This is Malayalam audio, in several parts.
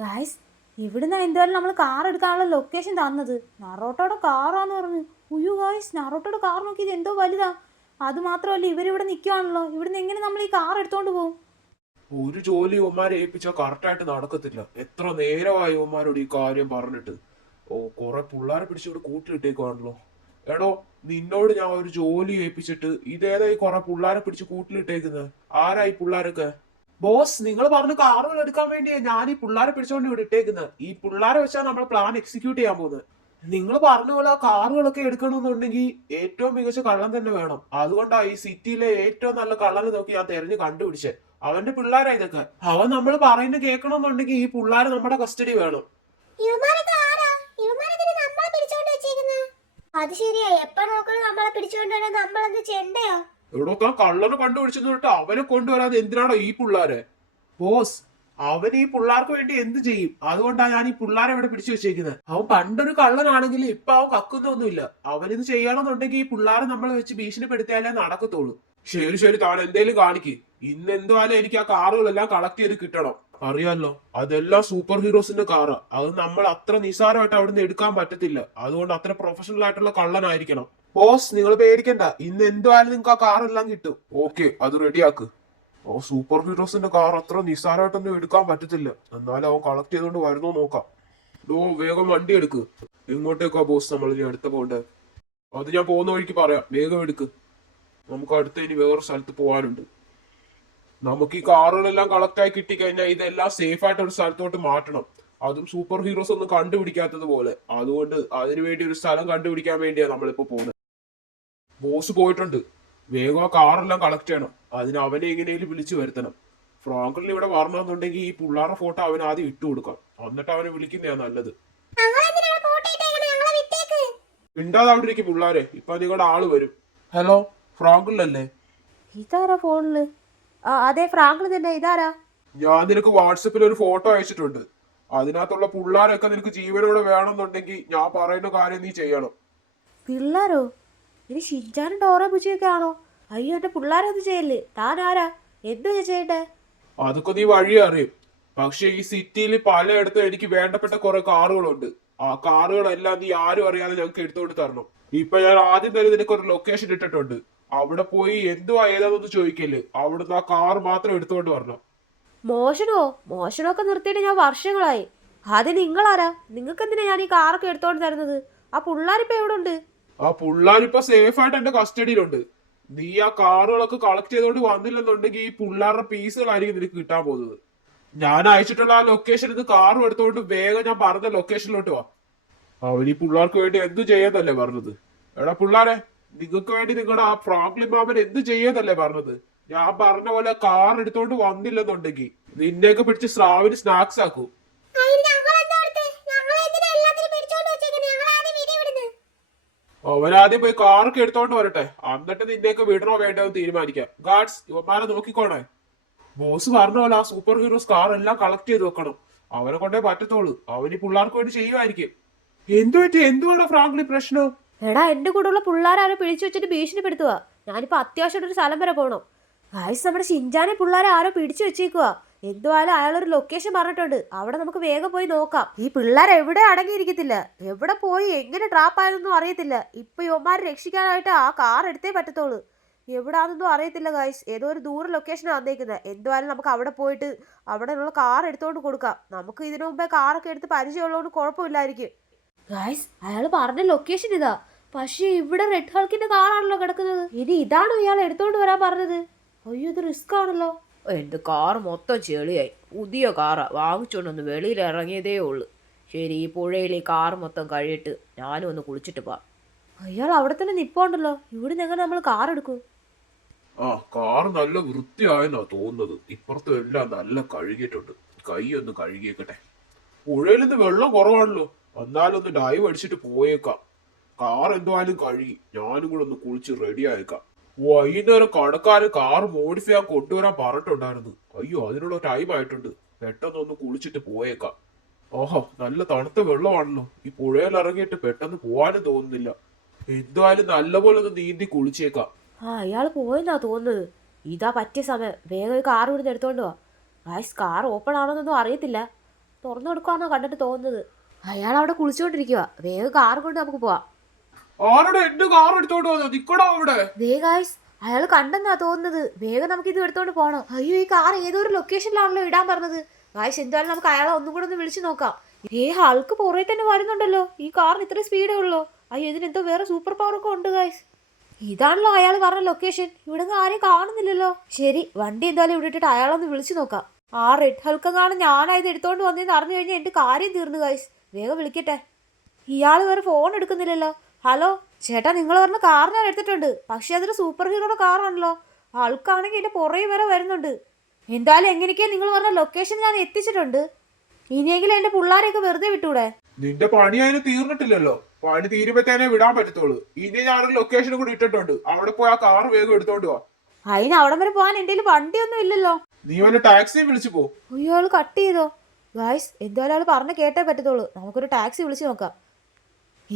ഗായ്സ്, ഇവിടുന്ന് എന്തായാലും നമ്മൾ കാർ എടുക്കാനുള്ള ലൊക്കേഷൻ തന്നത്. നറോട്ടോയുടെ കാറാന്ന് പറഞ്ഞു. ഉയ്യോ ഗായ്സ്, നറോട്ടോയുടെ കാർ നോക്കിയത് എന്തോ വലുതാ. അത് മാത്രമല്ല, ഇവരിവിടെ നിൽക്കുവാണല്ലോ. ഇവിടുന്ന് എങ്ങനെ നമ്മൾ ഈ കാർ എടുത്തോണ്ട് പോകും? ഒരു ജോലി ഇവന്മാരെ ഏൽപ്പിച്ചാൽ കറക്റ്റായിട്ട് നടക്കത്തില്ല. എത്ര നേരമായി ഇവന്മാരോട് ഈ കാര്യം പറഞ്ഞിട്ട്. കുറെ പിള്ളേരെ പിടിച്ചിവിടെ കൂട്ടിലിട്ടേക്കുവാണല്ലോ. എടോ, നിന്നോട് ഞാൻ ഒരു ജോലി ഏൽപ്പിച്ചിട്ട് ഇതേതായി കുറെ പിള്ളേരെ പിടിച്ച് കൂട്ടിലിട്ടേക്കുന്നത്? ആരായി പിള്ളേരൊക്കെ? ബോസ്, നിങ്ങൾ പറഞ്ഞ കാറുകൾ എടുക്കാൻ വേണ്ടിയാ ഞാൻ ഈ പിള്ളേരെ പിടിച്ചോണ്ട് ഇവിടെ ഇട്ടേക്കുന്നത്. ഈ പിള്ളേരെ വെച്ചാൽ നമ്മൾ പ്ലാൻ എക്സിക്യൂട്ട് ചെയ്യാൻ പോകുന്നത്. നിങ്ങൾ പറഞ്ഞ പോലെ ആ കാറുകളൊക്കെ എടുക്കണമെന്നുണ്ടെങ്കിൽ ഏറ്റവും മികച്ച കള്ളൻ തന്നെ വേണം. അതുകൊണ്ടാ ഈ സിറ്റിയിലെ ഏറ്റവും നല്ല കള്ളനെ നോക്കി ഞാൻ തെരഞ്ഞു കണ്ടുപിടിച്ചേ. അവന്റെ പിള്ളേരാ ഇതൊക്കെ. അവൻ നമ്മൾ പറയുന്നത് കേൾക്കണമെന്നുണ്ടെങ്കിൽ ഈ പിള്ളേരെ നമ്മുടെ കസ്റ്റഡി വേണം. അത് ശരിയാ, എപ്പ നോക്കണം നമ്മളെ പിടിച്ചോണ്ട് വരാൻ നമ്മളെന്ത് ചെണ്ടയോ? എവിടെ താൻ കള്ളനെ കണ്ടുപിടിച്ചെന്ന് തൊട്ട് അവനെ കൊണ്ടുവരാതെ എന്തിനാണോ ഈ പിള്ളേരെ? ബോസ്, അവൻ ഈ പിള്ളേർക്ക് വേണ്ടി എന്ത് ചെയ്യും. അതുകൊണ്ടാണ് ഞാൻ ഈ പിള്ളേരെ ഇവിടെ പിടിച്ചു വെച്ചേക്കുന്നത്. അവൻ പണ്ടൊരു കള്ളനാണെങ്കിൽ ഇപ്പൊ അവൻ കക്കുന്നൊന്നുമില്ല. അവനിത് ചെയ്യണമെന്നുണ്ടെങ്കിൽ ഈ പിള്ളേരെ നമ്മളെ വെച്ച് ഭീഷണിപ്പെടുത്തിയാലേ നടക്കത്തുള്ളൂ. ശരി ശരി, താൻ എന്തേലും കാണിക്ക്. ഇന്ന് എന്തുവായാലും എനിക്ക് ആ കാറുകളെല്ലാം കളക്ട് ചെയ്ത് കിട്ടണം. അറിയാലോ, അതെല്ലാം സൂപ്പർ ഹീറോസിന്റെ കാറാ. അത് നമ്മൾ അത്ര നിസാരമായിട്ട് അവിടുന്ന് എടുക്കാൻ പറ്റത്തില്ല. അതുകൊണ്ട് അത്ര പ്രൊഫഷണൽ ആയിട്ടുള്ള കള്ളനായിരിക്കണം. ബോസ്, നിങ്ങൾ പേടിക്കണ്ട. ഇന്ന് എന്തുവായാലും നിങ്ങൾക്ക് ആ കാറെല്ലാം കിട്ടും. ഓക്കെ, അത് റെഡിയാക്ക്. സൂപ്പർ ഹീറോസിന്റെ കാർ അത്ര നിസ്സാരമായിട്ടൊന്നും എടുക്കാൻ പറ്റത്തില്ല. എന്നാലും അവൻ കളക്ട് ചെയ്തോണ്ട് വരുന്നോ നോക്കാം. വേഗം വണ്ടി എടുക്ക്. എങ്ങോട്ടേക്കാ ബോസ് നമ്മൾ ഇനി അടുത്ത പോണ്ടേ? അത് ഞാൻ പോകുന്ന വഴിക്ക് പറയാം. വേഗം എടുക്ക്. നമുക്ക് അടുത്ത ഇനി വേറെ സ്ഥലത്ത് പോകാനുണ്ട്. നമുക്ക് ഈ കാറുകളെല്ലാം കളക്ട് ആയി കിട്ടിക്കഴിഞ്ഞാൽ ഇതെല്ലാം സേഫ് ആയിട്ട് ഒരു സ്ഥലത്തോട്ട് മാറ്റണം. അതും സൂപ്പർ ഹീറോസ് ഒന്നും കണ്ടുപിടിക്കാത്തത് പോലെ. അതുകൊണ്ട് അതിനുവേണ്ടി ഒരു സ്ഥലം കണ്ടുപിടിക്കാൻ വേണ്ടിയാണ് നമ്മളിപ്പോ പോകുന്നത്. ബോസ് പോയിട്ടുണ്ട്. വേഗം ആ കാറെല്ലാം കളക്ട് ചെയ്യണം. അതിന് അവനെ എങ്ങനെയും വിളിച്ചു വരുത്തണം. ഫ്രാങ്ക്ലിൻ ഇവിടെ വരണമെന്നുണ്ടെങ്കിൽ ഈ പിള്ളേരുടെ ഫോട്ടോ അവൻ ആദ്യം ഇട്ടു കൊടുക്കാം. എന്നിട്ട് അവനെ വിളിക്കുന്നതാ നല്ലത്. മിണ്ടാതെ അവിടെ ഇരിക്കും പിള്ളേരെ. ഇപ്പൊ നിങ്ങളുടെ ആള് വരും. ഹലോ, ഫ്രാങ്ക്ലിൻ അല്ലേ? ഇതാരാ ഫോണില്? അതെ, ഫ്രാങ്ക്ലിൻ തന്നെ. ഇതാരാ? ഞാൻ നിനക്ക് വാട്സപ്പിൽ ഒരു ഫോട്ടോ അയച്ചിട്ടുണ്ട്. അതിനകത്തുള്ള പിള്ളേരൊക്കെ നിനക്ക് ജീവനോടെ വേണമെന്നുണ്ടെങ്കിൽ ഞാൻ പറയുന്ന കാര്യം നീ ചെയ്യണം. പിള്ളേരോ? ഇനി ഷിൻചാനും ഡോറ ബുജിയൊക്കെ ആണോ? അയ്യോ, എന്റെ പിള്ളേരൊന്നും ചെയ്യല്ലേ. താൻ ആരാ? എന്തു ചെയ്യട്ടെ? അതൊക്കെ നീ വഴി അറിയും. പക്ഷെ ഈ സിറ്റിയിൽ പലയിടത്തും എനിക്ക് വേണ്ടപ്പെട്ട കുറെ കാറുകളുണ്ട്. ആ കാറുകളെല്ലാം നീ ആരും അറിയാതെ ഞങ്ങൾക്ക് എടുത്തോണ്ട് തരണം. ഇപ്പൊ ഞാൻ ആദ്യം തന്നെ നിനക്ക് ഒരു ലൊക്കേഷൻ ഇട്ടിട്ടുണ്ട്. അവിടെ പോയി എന്തുവാ ഏതാണെന്ന് ചോദിക്കല്. അവിടുന്ന് ആ കാർ മാത്രം എടുത്തോണ്ട് വരണം. മോഷണമൊക്കെ നിർത്തിയിട്ട് ഞാൻ വർഷങ്ങളായി. ആദ്യം നിങ്ങളാരാ? നിങ്ങൾക്ക് എന്തിനാ ഞാൻ ഈ കാറൊക്കെ എടുത്തോണ്ട് തരുന്നത്? ആ പിള്ളേരിപ്പോ എവിടെ ഉണ്ട്? ആ പിള്ളേരിപ്പൊ സേഫ് ആയിട്ട് എന്റെ കസ്റ്റഡിയിലുണ്ട്. നീ ആ കാറുകളൊക്കെ കളക്ട് ചെയ്തോണ്ട് വന്നില്ലെന്നുണ്ടെങ്കിൽ ഈ പിള്ളേരുടെ പീസുകളായിരിക്കും നിനക്ക് കിട്ടാൻ പോകുന്നത്. ഞാൻ അയച്ചിട്ടുള്ള ആ ലൊക്കേഷൻ ഇത് കാറും എടുത്തോണ്ട് വേഗം ഞാൻ പറഞ്ഞ ലൊക്കേഷനിലോട്ട് വാ. അവൻ ഈ പിള്ളേർക്ക് വേണ്ടി എന്ത് ചെയ്യാന്നല്ലേ പറഞ്ഞത്? എടാ പിള്ളേരെ, നിങ്ങൾക്ക് വേണ്ടി നിങ്ങളുടെ ആ ഫ്രാങ്ക്ലിൻ മാമൻ എന്ത് ചെയ്യാന്നല്ലേ പറഞ്ഞത്? ഞാൻ പറഞ്ഞ പോലെ കാർ എടുത്തോണ്ട് വന്നില്ലെന്നുണ്ടെങ്കിൽ നിന്നെയൊക്കെ പിടിച്ച് സ്രാവിന് സ്നാക്സ് ആക്കൂ. അവനാദ്യം പോയി കാറൊക്കെ എടുത്തോണ്ട് വരട്ടെ. എന്നിട്ട് നിന്നെയൊക്കെ വിടണോ വേണ്ടോ എന്ന് തീരുമാനിക്കാം. ഗാർഡ്സ്, ഇവന്മാരെ നോക്കിക്കോണേ. ബോസ് പറഞ്ഞ പോലെ ആ സൂപ്പർ ഹീറോസ് കാർ എല്ലാം കളക്ട് ചെയ്ത് വെക്കണം. അവനെ കൊണ്ടേ പറ്റത്തുള്ളൂ. അവൻ ഈ പിള്ളേർക്ക് വേണ്ടി ചെയ്യുമായിരിക്കും. എന്തുവാണ് ഫ്രാങ്ക്ലി പ്രശ്നം? എടാ, എന്റെ കൂടെയുള്ള പിള്ളേരെ പിടിച്ചു വെച്ചിട്ട് ഭീഷണിപ്പെടുത്തുക. ഞാനിപ്പോ അത്യാവശ്യമായിട്ട് ഒരു സ്ഥലം വരെ പോകണം. ഗായ്സ്, നമ്മുടെ ഷിൻചാനെ പിള്ളേരെ ആരോ പിടിച്ചു വെച്ചേക്കുക. എന്തുവായാലും അയാളൊരു ലൊക്കേഷൻ പറഞ്ഞിട്ടുണ്ട്. അവിടെ നമുക്ക് വേഗം പോയി നോക്കാം. ഈ പിള്ളേർ എവിടെ അടങ്ങിയിരിക്കത്തില്ല. എവിടെ പോയി എങ്ങനെ ട്രാപ്പ് ആയതൊന്നും അറിയത്തില്ല. ഇപ്പൊ യുവമാരെ രക്ഷിക്കാനായിട്ട് ആ കാർ എടുത്തേ പറ്റത്തുള്ളൂ. എവിടാന്നൊന്നും അറിയത്തില്ല ഗായ്സ്. ഏതോ ഒരു ദൂര ലൊക്കേഷനാണ് വന്നേക്കുന്നത്. എന്തുവായാലും നമുക്ക് അവിടെ പോയിട്ട് അവിടെയുള്ള കാർ എടുത്തോണ്ട് കൊടുക്കാം. നമുക്ക് ഇതിനു മുമ്പേ കാറൊക്കെ എടുത്ത് പരിചയമുള്ളതുകൊണ്ട് കുഴപ്പമില്ലായിരിക്കും. ഗായ്സ്, അയാൾ പറഞ്ഞ ലൊക്കേഷൻ ഇതാ. പക്ഷേ ഇവിടെ റെഡ് ഹൾക്കിന്റെ കാറാണല്ലോ കിടക്കുന്നത്. ഇനി ഇതാണോ ഇയാൾ എടുത്തോണ്ട് വരാൻ പറഞ്ഞത്? അയ്യോ, ഇത് റിസ്ക് ആണല്ലോ. എൻ്റെ കാർ മൊത്തം ചെളിയായി. പുതിയ കാറാ, വാങ്ങിച്ചോണ്ടൊന്ന് വെളിയിൽ ഇറങ്ങിയതേ ഉള്ളു. ശരി, ഈ പുഴയിൽ ഈ കാർ മൊത്തം കഴിയിട്ട് ഞാനും ഒന്ന് കുളിച്ചിട്ട് പോവാം. അയാൾ അവിടെ തന്നെ നിപ്പോണ്ടല്ലോ. ഇവിടെ എങ്ങനെ നമ്മൾ കാർ എടുക്കും? ആ കാർ നല്ല വൃത്തിയായെന്നാ തോന്നുന്നത്. ഇപ്പുറത്തും എല്ലാം നല്ല കഴുകിയിട്ടുണ്ട്. കൈ ഒന്ന് കഴുകിയേക്കട്ടെ. പുഴയിൽ നിന്ന് വെള്ളം കുറവാണല്ലോ. എന്നാലും ഒന്ന് ഡൈവ് അടിച്ചിട്ട് പോയേക്കാം. കാർ എന്തുവായാലും കഴുകി. ഞാനും കൂടെ ഒന്ന് കുളിച്ച് റെഡി ആയേക്കാം. വൈകുന്നേരം കടക്കാരൻ കാർ മോഡിഫൈ ചെയ്യാൻ കൊണ്ടുവരാൻ പറഞ്ഞിട്ടുണ്ടായിരുന്നു. അയ്യോ, അതിനുള്ള ടൈം ആയിട്ടുണ്ട്. പെട്ടെന്ന് കുളിച്ചിട്ട് പോയേക്കാം. ഓഹോ, നല്ല തണുത്ത വെള്ളമാണല്ലോ. ഈ പുഴയിൽ ഇറങ്ങിയിട്ട് പെട്ടെന്ന് പോവാനും തോന്നുന്നില്ല. എന്തുവായാലും നല്ലപോലെ ഒന്ന് നീന്തി കുളിച്ചേക്കാം. അയാൾ പോയെന്നാ തോന്നുന്നത്. ഇതാ പറ്റിയ സമയം. വേഗം ഒരു കാർ ഇവിടുന്ന് എടുത്തോണ്ട് പോവാ. ഗായ്സ്, കാർ ഓപ്പൺ ആണോന്നൊന്നും അറിയത്തില്ല. തുറന്നു കൊടുക്കാമെന്നാ കണ്ടിട്ട് തോന്നുന്നത്. അയാൾ അവിടെ കുളിച്ചുകൊണ്ടിരിക്കുക. വേഗം കാർ കൊണ്ട് നമുക്ക് പോവാം. ആരുടെ എന്റെ കാർ എടുത്തോണ്ട് വന്നു നിക്കടാ അവിടെ. ദേ ഗായ്സ്, അയാൾ കണ്ടെന്നാ തോന്നുന്നത്. വേഗം നമുക്ക് ഇത് എടുത്തോണ്ട് പോകണം. അയ്യോ, ഈ കാർ ഏതോ ഒരു ലൊക്കേഷനിലാണല്ലോ ഇടാൻ പറഞ്ഞത്. ഗായ്സ്, എന്തായാലും നമുക്ക് അയാളെ ഒന്നും കൂടെ ഒന്ന് വിളിച്ചു നോക്കാം. ആൾക്ക് പുറകെ തന്നെ വരുന്നുണ്ടല്ലോ. ഈ കാറിന് ഇത്ര സ്പീഡേ ഉള്ളൂ. അയ്യോ, ഇതിനെന്തോ വേറെ സൂപ്പർ പവർ ഒക്കെ ഉണ്ട് ഗായ്സ്. ഇതാണല്ലോ അയാൾ പറഞ്ഞ ലൊക്കേഷൻ. ഇവിടെ ആരെയും കാണുന്നില്ലല്ലോ. ശരി, വണ്ടി എന്തായാലും ഇവിടെ ഇട്ടിട്ട് അയാളൊന്ന് വിളിച്ചു നോക്കാം. ആ റെഡ് ഹൾക്കെങ്ങാണ് ഞാനായത് എടുത്തോണ്ട് വന്നതെന്ന് അറിഞ്ഞു കഴിഞ്ഞാൽ എന്റെ കാര്യം തീർന്നു ഗായ്സ്. വേഗം വിളിക്കട്ടെ. ഇയാൾ വേറെ ഫോൺ എടുക്കുന്നില്ലല്ലോ. ഹലോ ചേട്ടാ, നിങ്ങൾ പറഞ്ഞ കാർ ഞാൻ എടുത്തിട്ടുണ്ട്. പക്ഷെ അതൊരു സൂപ്പർ ഹീറോയുടെ കാറാണല്ലോ. ആൾക്കാണെങ്കിൽ എന്റെ പുറകെ വരെ വരുന്നുണ്ട്. എന്തായാലും എങ്ങനെയൊക്കെയാ നിങ്ങൾ പറഞ്ഞ ലൊക്കേഷൻ ഞാൻ എത്തിച്ചിട്ടുണ്ട്. ഇനിയെങ്കിലും എന്റെ പിള്ളേരെയൊക്കെ വെറുതെ വിട്ടൂടെ? നിന്റെ പണി അതിന് തീർന്നിട്ടില്ലല്ലോ. പണി തീരുമ്പത്തേനെ വിടാൻ പറ്റത്തുള്ളൂ. ഇനി ഞാനൊരു ലൊക്കേഷൻ കൂടി ഇട്ടിട്ടുണ്ട്. അവിടെ പോയി ആ കാർ വേഗം എടുത്തോണ്ട് വാ. അതിന് അവിടം വരെ പോകാൻ എന്റെ വണ്ടിയൊന്നും ഇല്ലല്ലോ. നീ വല്ല ടാക്സിയും വിളിച്ചു പോ. അയ്യോ, ആള് കട്ട് ചെയ്തോ? ഗായ്സ്, എന്തായാലും ആള് പറഞ്ഞ് കേട്ടേ പറ്റത്തുള്ളൂ. നമുക്കൊരു ടാക്സി വിളിച്ചു നോക്കാം.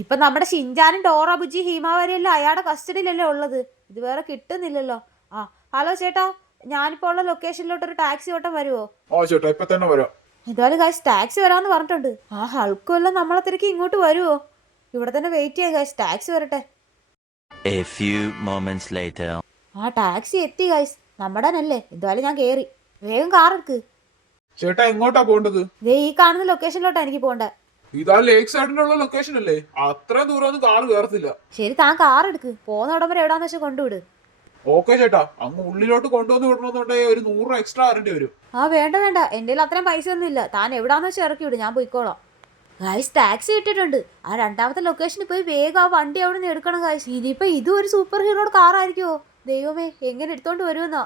ഇപ്പൊ നമ്മുടെ ഷിൻജാനും ഡോറ ബുജി ഹിമാവരിയെല്ലാം അയാളുടെ കസ്റ്റഡിയിലല്ലേ ഉള്ളത്. ഇത് വേറെ കിട്ടുന്നില്ലല്ലോ. ആ ഹലോ ചേട്ടാ, ഞാനിപ്പോൾ ഉള്ള ലൊക്കേഷനിലോട്ടൊരു ടാക്സി ഓട്ടം വരുമോ? ആ ചേട്ടാ, ഇപ്പൊ തന്നെ വരാം. എന്തായാലും ഗായ്സ്, ടാക്സി വരാമെന്ന് പറഞ്ഞിട്ടുണ്ട്. ആ ഹൾക്കും എല്ലാം നമ്മളെ തിരക്കി ഇങ്ങോട്ട് വരുമോ? ഇവിടെ തന്നെ വെയിറ്റ് ചെയ്യാം ഗായ്സ്, ടാക്സി വരട്ടെ. A few moments later. ആ ടാക്സി എത്തി ഗായ്സ്, നമ്മുടെ അല്ലേ. എന്തായാലും ഞാൻ കയറി. വേഗം കാർ എടുക്ക്. ചേട്ടാ, എങ്ങോട്ടാ പോണ്ടത്? ദേ ഈ കാണുന്ന ലൊക്കേഷനിലോട്ടാ എനിക്ക് പോണ്ടേ. ഇതാ ലേക്ക് സൈഡിലുള്ള ലൊക്കേഷൻ അല്ലേ? അത്രയും ദൂരം ഒന്നും കാർ കയറത്തില്ല. ശരി, താൻ കാർ എടുക്ക്. പോകുന്ന ഉടൻ വരെ എവിടാന്ന് വെച്ചാൽ കൊണ്ടുവിട്. ഓക്കെ ചേട്ടാ, അങ്ങ് ഉള്ളിലോട്ട് കൊണ്ടുവന്ന് വിടണമെന്നുണ്ടെങ്കിൽ ഒരു 100 രൂപ എക്സ്ട്രാ തരേണ്ടി വരും. ആ വേണ്ട വേണ്ട, എൻ്റെ അത്രയും പൈസ ഒന്നും ഇല്ല. താൻ എവിടാന്ന് വെച്ചാൽ ഇറക്കി വിടും, ഞാൻ പോയിക്കോളാം. ഗായ്സ്, ടാക്സി ഇട്ടിട്ടുണ്ട്. ആ രണ്ടാമത്തെ ലൊക്കേഷനിൽ പോയി വേഗം ആ വണ്ടി അവിടെ നിന്ന് എടുക്കണം ഗായ്സ്. ഇനിയിപ്പോൾ ഇതും ഒരു സൂപ്പർ ഹീറോയുടെ കാറായിരിക്കുമോ? ദൈവമേ, എങ്ങനെ എടുത്തോണ്ട് വരുമെന്നാ.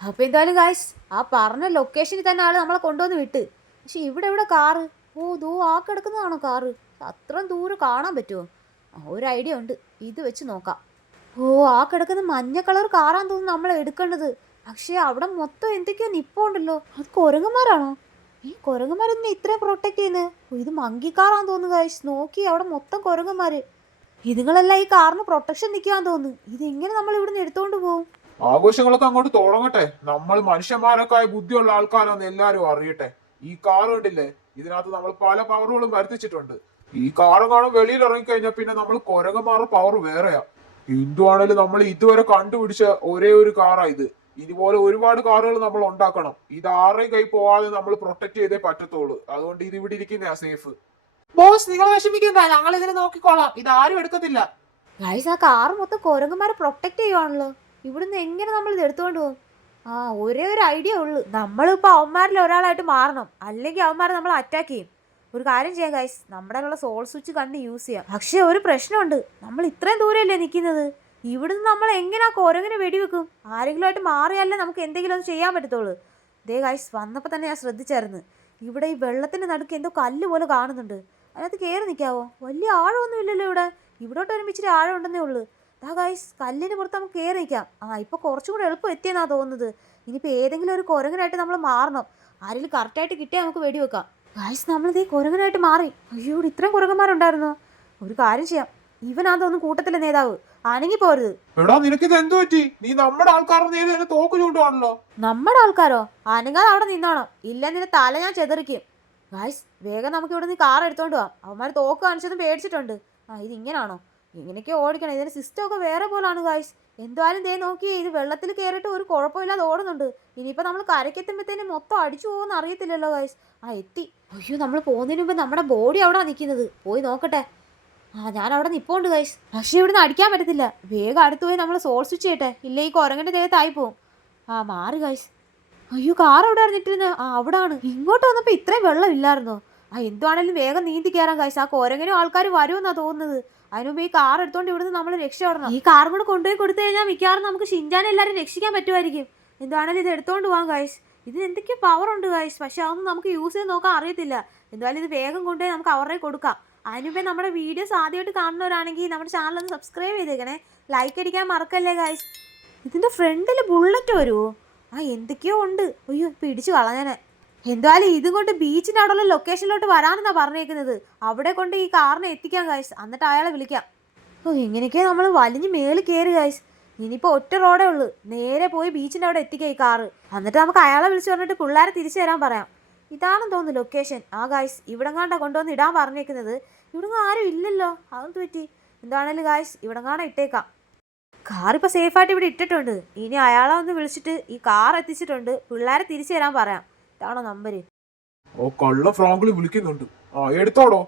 അപ്പോൾ എന്തായാലും ഗായ്സ്, ആ പറഞ്ഞ ലൊക്കേഷനിൽ തന്നെ ആൾ നമ്മളെ കൊണ്ടുവന്ന് വിട്ട്. പക്ഷെ ഇവിടെ എവിടെ കാറ്? ഓ, ദോ ആ കിടക്കുന്നതാണോ കാറ്? അത്രയും ദൂരം കാണാൻ പറ്റുമോ? ഒരു ഐഡിയ ഉണ്ട്, ഇത് വെച്ച് നോക്കാം. ഓ, ആ കിടക്കുന്ന മഞ്ഞ കളർ കാറാന്ന് തോന്നുന്നു നമ്മൾ എടുക്കേണ്ടത്. പക്ഷേ അവിടെ മൊത്തം എന്തൊക്കെയോ നിപ്പുണ്ടല്ലോ. അത് കുരങ്ങന്മാരാണോ? ഈ കുരങ്ങന്മാരൊന്നും ഇത്രയും പ്രൊട്ടക്ട് ചെയ്യുന്നത്? ഇത് മങ്കി കാറാന്ന് തോന്നുന്നു ഗായ്സ്. നോക്കി, അവിടെ മൊത്തം കുരങ്ങന്മാര്. ഇതുങ്ങളെല്ലാം ഈ കാറിന് പ്രൊട്ടക്ഷൻ നിൽക്കാന്ന് തോന്നുന്നു. ഇതെങ്ങനെ നമ്മൾ ഇവിടുന്ന് എടുത്തോണ്ട് പോകും? ആഘോഷങ്ങളൊക്കെ അങ്ങോട്ട് തുടങ്ങട്ടെ. നമ്മൾ മനുഷ്യന്മാരൊക്കെ ബുദ്ധിയുള്ള ആൾക്കാരാന്ന് എല്ലാരും അറിയട്ടെ. ഈ കാർ കണ്ടില്ലേ? ഇതിനകത്ത് നമ്മൾ പല പവറുകളും വരുത്തിച്ചിട്ടുണ്ട്. ഈ കാർ കാണാൻ വെളിയിൽ ഇറങ്ങിക്കഴിഞ്ഞാൽ പിന്നെ നമ്മൾ കുരങ്ങന്മാരുടെ പവർ വേറെയാ. എന്തുവാണേലും നമ്മൾ ഇതുവരെ കണ്ടുപിടിച്ച ഒരേ ഒരു കാറാ ഇത്. ഇതുപോലെ ഒരുപാട് കാറുകൾ നമ്മൾ ഉണ്ടാക്കണം. ഇത് ആരുടെയും കൈ പോവാതെ നമ്മൾ പ്രൊട്ടക്ട് ചെയ്തേ പറ്റത്തുള്ളൂ. അതുകൊണ്ട് ഇത് ഇവിടെ ഇരിക്കുന്നതാ സേഫ്. ബോസ്, നിങ്ങൾ വിഷമിക്കണ്ട, ഞങ്ങൾ ഇതിനെ നോക്കിക്കോളാം. ഇത് ആരും എടുക്കത്തില്ല. ഗൈസ്, ആ കാർ മൊത്തം കുരങ്ങന്മാരെ പ്രൊട്ടക്ട് ചെയ്യുവാണല്ലോ. ഇവിടുന്ന് എങ്ങനെ നമ്മൾ ഇത് എടുത്തുകൊണ്ട് പോകും? ആ, ഒരേ ഒരു ഐഡിയ ഉള്ളു. നമ്മളിപ്പോൾ അവന്മാരിൽ ഒരാളായിട്ട് മാറണം, അല്ലെങ്കിൽ അവന്മാരെ നമ്മൾ അറ്റാക്ക് ചെയ്യും. ഒരു കാര്യം ചെയ്യാം ഗൈസ്, നമ്മുടെ ഉള്ള സോൾ സ്വിച്ച് കണ്ട് യൂസ് ചെയ്യാം. പക്ഷേ ഒരു പ്രശ്നമുണ്ട്, നമ്മൾ ഇത്രയും ദൂരമല്ലേ നിൽക്കുന്നത്. ഇവിടുന്ന് നമ്മൾ എങ്ങനെയാ കുരങ്ങിനെ വെടിവെക്കും? ആരെങ്കിലും ആയിട്ട് മാറിയാലേ നമുക്ക് എന്തെങ്കിലും ഒന്ന് ചെയ്യാൻ പറ്റത്തുള്ളൂ. ദേ ഗൈസ്, വന്നപ്പോൾ തന്നെ ഞാൻ ശ്രദ്ധിച്ചായിരുന്നു. ഇവിടെ ഈ വെള്ളത്തിൻ്റെ നടുക്ക് എന്തോ കല്ല് പോലെ കാണുന്നുണ്ട്. അതിനകത്ത് കയറി നിൽക്കാവോ? വലിയ ആഴമൊന്നും ഇല്ലല്ലോ ഇവിടെ. ഇവിടോട്ട് വരുമ്പോൾ ഇച്ചിരി ആഴം ഉണ്ടെന്നേ ഉള്ളൂ. ആ ഗൈസ്, കല്ലിന് പുറത്ത് നമുക്ക് കയറി നിൽക്കാം. ആ, ഇപ്പോൾ കുറച്ചും കൂടെ എളുപ്പം എത്തിയെന്നാണ് തോന്നുന്നത്. ഇനിയിപ്പോൾ ഏതെങ്കിലും ഒരു കുരങ്ങനായിട്ട് നമ്മൾ മാറണം. ആരെങ്കിലും കറക്റ്റായിട്ട് കിട്ടിയാൽ നമുക്ക് വെടിവെക്കാം. ഗൈസ്, നമ്മളിതേ കുരങ്ങനായിട്ട് മാറി. അയ്യോ, ഇവിടെ ഇത്രയും കുരങ്ങന്മാരുണ്ടായിരുന്നോ? ഒരു കാര്യം ചെയ്യാം, ഇവനാതൊന്നും കൂട്ടത്തിലെ നേതാവ്. അനങ്ങി പോരുത്. എടാ, നിനക്കിത് എന്ത് പറ്റി? നീ നമ്മുടെ ആൾക്കാരുടെ നേരെ തന്നെ തോക്ക് ചൂണ്ടുവാണല്ലോ. നമ്മുടെ ആൾക്കാരോ? അനങ്ങാതെ അവിടെ നിന്നോണം, ഇല്ല നിന്റെ തല ഞാൻ ചെതറിക്കും. ഗൈസ്, വേഗം നമുക്ക് ഇവിടെ നിന്ന് കാർ എടുത്തോണ്ട് പോവാം. അവന്മാർ തോക്ക് കാണിച്ചതും പേടിച്ചിട്ടുണ്ട്. ആ, ഇത് ഇങ്ങനാണോ? ഇങ്ങനെയൊക്കെ ഓടിക്കണം. ഇതിന്റെ സിസ്റ്റം ഒക്കെ വേറെ പോലാണ് ഗൈസ്. എന്തായാലും ദേ നോക്കിയേ, ഇത് വെള്ളത്തിൽ കയറിയിട്ട് ഒരു കുഴപ്പമില്ലാതെ ഓടുന്നുണ്ട്. ഇനിയിപ്പോൾ നമ്മൾ കരയ്ക്കെത്തുമ്പോഴത്തേനും മൊത്തം അടിച്ചു പോകുമെന്ന് അറിയത്തില്ലല്ലോ ഗൈസ്. ആ, എത്തി. അയ്യോ, നമ്മൾ പോകുന്നതിന് മുമ്പ് നമ്മുടെ ബോഡി അവിടെ നിൽക്കുന്നത്. പോയി നോക്കട്ടെ. ആ, ഞാൻ അവിടെ നിൽപ്പുണ്ട് ഗൈസ്. പക്ഷേ ഇവിടുന്ന് അടിക്കാൻ പറ്റത്തില്ല. വേഗം അടുത്ത് പോയി നമ്മൾ സോൾ സ്വിച്ച് ചെയ്യട്ടെ, ഇല്ല ഈ കുരങ്ങൻ്റെ ദേഹത്തായി പോവും. ആ, മാറി ഗൈസ്. അയ്യോ, കാർ എവിടെ അറിഞ്ഞിട്ടിരുന്നത്? ആ, അവിടാണ്. ഇങ്ങോട്ട് വന്നപ്പോൾ ഇത്രയും വെള്ളം ഇല്ലായിരുന്നോ? ആ, എന്തുവാണേലും വേഗം നീന്തി കയറാൻ ഗൈസ്. ആ കുരങ്ങനും ആൾക്കാർ വരുമെന്നാണ് തോന്നുന്നത്. അതിനുമുമ്പ് ഈ കാർ എടുത്തോണ്ട് ഇവിടുന്ന് നമ്മൾ രക്ഷപ്പെടണം. ഈ കാർ കൂടെ കൊണ്ടുപോയി കൊടുത്തു കഴിഞ്ഞാൽ മിക്കവാറും നമുക്ക് ഷിൻജാനെ എല്ലാവരും രക്ഷിക്കാൻ പറ്റുമായിരിക്കും. എന്താണെങ്കിലും ഇത് എടുത്തോണ്ട് പോകാം ഗൈസ്. ഇതിന് എന്തൊക്കെയോ പവർ ഉണ്ട് ഗൈസ്. പക്ഷെ അതൊന്നും നമുക്ക് യൂസ് ചെയ്ത് നോക്കാൻ അറിയത്തില്ല. എന്തായാലും ഇത് വേഗം കൊണ്ടുപോയി നമുക്ക് അവരുടെ കൊടുക്കാം. അതിനുമുമ്പേ നമ്മുടെ വീഡിയോസ് ആദ്യമായിട്ട് കാണുന്നവരാണെങ്കിൽ നമ്മുടെ ചാനൽ ഒന്ന് സബ്സ്ക്രൈബ് ചെയ്തേക്കണേ. ലൈക്ക് അടിക്കാൻ മറക്കല്ലേ ഗൈസ്. ഇതിൻ്റെ ഫ്രണ്ടിൽ ബുള്ളറ്റ് വരുമോ? ആ, എന്തൊക്കെയോ ഉണ്ട്. അയ്യോ, പിടിച്ചു കളഞ്ഞാനെ. എന്തായാലും ഇതും കൊണ്ട് ബീച്ചിൻ്റെ അവിടെയുള്ള ലൊക്കേഷനിലോട്ട് വരാനെന്നാണ് പറഞ്ഞേക്കുന്നത്. അവിടെ കൊണ്ട് ഈ കാറിനെ എത്തിക്കാം ഗൈസ്, എന്നിട്ട് അയാളെ വിളിക്കാം. ഓ, എങ്ങനെയൊക്കെയോ നമ്മൾ വലിഞ്ഞ് മേളിൽ കയറി ഗൈസ്. ഇനിയിപ്പോൾ ഒറ്റ റോഡേ ഉള്ളൂ, നേരെ പോയി ബീച്ചിൻ്റെ അവിടെ എത്തിക്കാം ഈ കാറ്. എന്നിട്ട് നമുക്ക് അയാളെ വിളിച്ച് പറഞ്ഞിട്ട് പിള്ളേരെ തിരിച്ചു തരാൻ പറയാം. ഇതാണെന്ന് തോന്നുന്നു ലൊക്കേഷൻ. ആ ഗായ്സ് ഇവിടെ കണ്ടാ കൊണ്ടുവന്ന് ഇടാൻ പറഞ്ഞേക്കുന്നത്. ഇവിടെ ആരും ഇല്ലല്ലോ, അതെന്ത് പറ്റി? എന്താണേലും ഗായ്സ് ഇവിടെ കാണാൻ ഇട്ടേക്കാം. കാർ ഇപ്പോൾ സേഫായിട്ട് ഇവിടെ ഇട്ടിട്ടുണ്ട്. ഇനി അയാളെ ഒന്ന് വിളിച്ചിട്ട് ഈ കാർ എത്തിച്ചിട്ടുണ്ട്, പിള്ളേരെ തിരിച്ചു തരാൻ പറയാം. ഇതാണോ നമ്പര്? ഓ കള്ള ഫ്രാങ്കിൾ വിളിക്കുന്നുണ്ട്. ആ എടുത്തോടോ.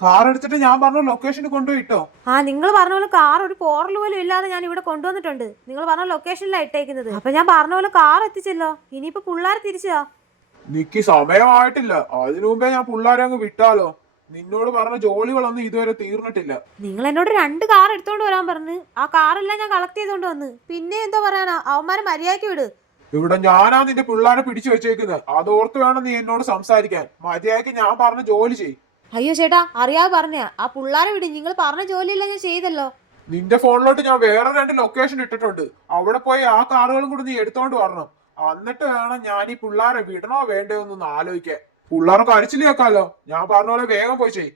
കാർ എടുത്തിട്ട് ഞാൻ പറഞ്ഞ ലൊക്കേഷനിൽ കൊണ്ടുപോയിട്ടോ. ആ നിങ്ങൾ പറഞ്ഞ പോലെ കാർ ഒരു പോറൽ പോലും ഇല്ലാതെ ഞാൻ ഇവിടെ കൊണ്ടുവന്നിട്ടുണ്ട്. നിങ്ങൾ പറഞ്ഞ ലൊക്കേഷനിലാണ് ഇട്ടേക്കുന്നത്. അപ്പൊ ഞാൻ പറഞ്ഞ പോലെ കാർ എത്തിച്ചല്ലോ. ഇനിയിപ്പോ പിള്ളേരെ തിരിച്ചാ. നിക്ക് സമയമായിട്ടില്ല, അതിനു മുമ്പേ ഞാൻ പിള്ളേരെ അങ്ങ് വിട്ടാലോ. നിന്നോട് പറഞ്ഞ ജോലികളൊന്നും ഇതുവരെ തീർന്നിട്ടില്ല. നിങ്ങൾ എന്നോട് 2 കാർ എടുത്തോണ്ട് വരാൻ പറഞ്ഞു. ആ കാറെല്ലാം ഞാൻ കളക്ട് ചെയ്തോണ്ട് വന്ന്. പിന്നെ എന്താ പറയാനാ, അവന്മാരെ മര്യാദയ്ക്ക് വിട്. ഇവിടെ ഞാനാ നിന്റെ പിള്ളേരെ പിടിച്ചു വെച്ചേക്കുന്നത്. അതോർത്ത് വേണം നീ എന്നോട് സംസാരിക്കാൻ. മര്യാദയ്ക്ക് ഞാൻ പറഞ്ഞ ജോലി ചെയ്. അയ്യോ ചേട്ടാ, അറിയാതെ പറഞ്ഞാ. ആ പിള്ളേരെ വിട്. നിങ്ങൾ പറഞ്ഞ ജോലിയില്ല ഞാൻ ചെയ്തല്ലോ. നിന്റെ ഫോണിലോട്ട് ഞാൻ വേറെ 2 ലൊക്കേഷൻ ഇട്ടിട്ടുണ്ട്. അവിടെ പോയി ആ കാറുകളും കൂടി നീ എടുത്തോണ്ട് വരണം. എന്നിട്ട് വേണം ഞാൻ ഈ പിള്ളേരെ വിടണോ വേണ്ടയോ എന്നൊന്ന് ആലോചിക്കാൻ. പിള്ളേരെ കരച്ചിൽ കേൾക്കാലോ. ഞാൻ പറഞ്ഞ പോലെ വേഗം പോയി ചെയ്.